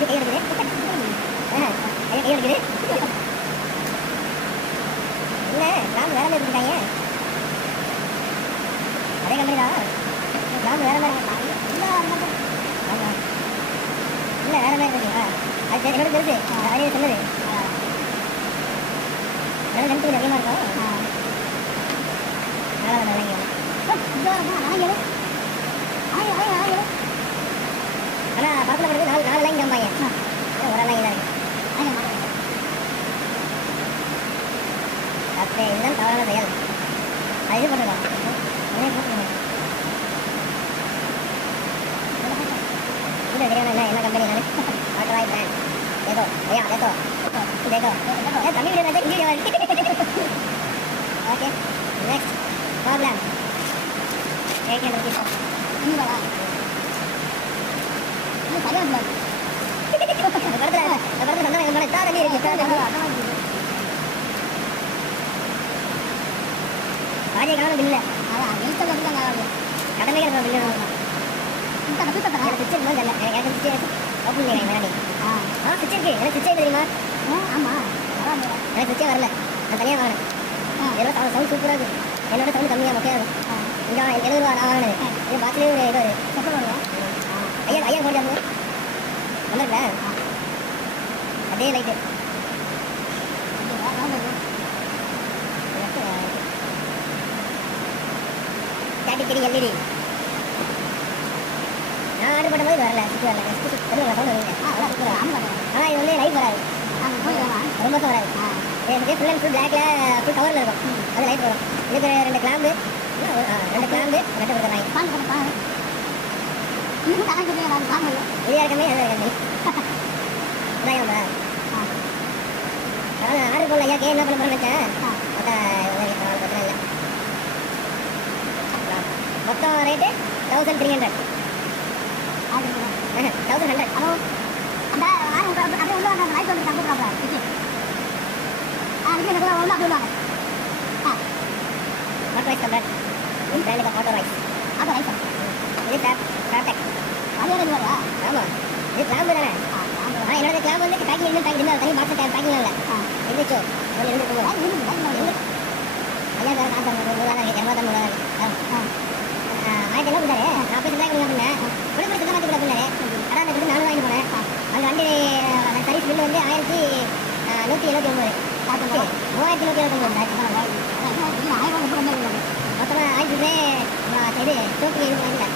கை எடுக்குது கை எடுக்குது இல்லை கிராம் வேற மாதிரி இருக்காங்க அதே கம்பெனி தான் கிராம் வேற மாதிரி ஆமாம் இல்லை வேற மாதிரி இருக்குங்களா அது என்னோட தெரிஞ்சு அதே சொன்னது அதனால லென்த் கொஞ்சம் அதிகமாக இருக்கும் அதனால நினைங்க ஆனால் படத்தில் பிறகு நாலு லைன் காம்பாங்க ஒரு லைன் தான் இருக்கு அப்போ இதுதான் தவறான செயல் அது இது போட்டுருக்கோம் உடனே போட்டுருக்கோம் இது தெரியாமல் என்ன கம்பெனி நான் ஆட்டோவாய் பிராண்ட் देखो भैया देखो देखो तमिल वीडियो में video okay next problem 800 rupees नहीं बाबा ये सारे हम बरदला बंदा मैं बड़ा तार नहीं है आज एक बिल है हां बिल तो लगता है கடமை கேட்ற பில் இந்த கப்பு தரா எனக்கு பிச்சை இல்ல எனக்கு பிச்சை ஓபன் பண்ணி மேடி பிச்சை இருக்கு எனக்கு பிச்சை தெரியுமா ஆமா எனக்கு பிச்சை வரல நான் தனியாக வாங்கினேன் என்னோட சவுண்ட் சூப்பராக இருக்குது என்னோட சவுண்ட் கம்மியாக மொக்கையாக இருக்கும் இங்கே 70 ரூபா நான் வாங்கினது இது பாட்டிலே ஒரு இது செப்பல் வருவோம் ஐயா போட்டு வந்துருக்கல அதே லைட்டு கேட்டகிரி எல்இடி நான் ஆர்டர் பண்ணும்போது வரல சுற்றி வரல தெரியும் சவுண்ட் வருவீங்க ஆனால் இது வந்து லைட் வராது ரொம்ப வராது எனக்கு ஃபுல் அண்ட் ஃபுல் பிளாக்ல ஃபுல் கவரில் இருக்கும் அது லைட் வரும் இதுக்கு 2 கிளாம்பு 2 கிளாம்பு நட்டு கொடுக்குறாங்க இது இருக்கமே அது இருக்கமே இதாங்க அதனால் ஆர்டர் பண்ணல ஐயா என்ன பண்ண போகிறேன்னு வச்சேன் பிரச்சனை இல்லை மொத்தம் ரேட்டு 1300 1100 ஹலோ அந்த அப்படியே உள்ள வந்தாங்க லைட் வந்து தங்க போறாங்க ஓகே அதுக்கு எனக்கு உள்ள அப்படியே வாங்க ஆட்டோ ரைஸ் கம்பெனி இந்த பிராண்ட் ஆட்டோ ரைஸ் இது டாப்டெக் அது என்ன வரா ஆமா இது கிளாம்பு தானே என்னோட கிளாம்பு வந்து பேக்கிங் இன்னும் பேக்கிங் இல்லை தனி பாக்ஸ் பேக்கிங் இல்லை இருந்துச்சோ ஒன்று இருந்து ஐயா வேறு காசு ஆயிரத்தி என்ன பண்ணாரு நான் போய் சொன்னாங்க அப்படின்னேன் விடுபடி சுத்தமாக கூட பண்ணாரு அதான் அந்த நானும் வாங்கி போனேன் அங்கே வண்டி சர்வீஸ் பில்லு வந்து 1179 3129 மொத்தமாக ஆயிரத்தி இது சோப்பு இது வாங்கிட்டேன்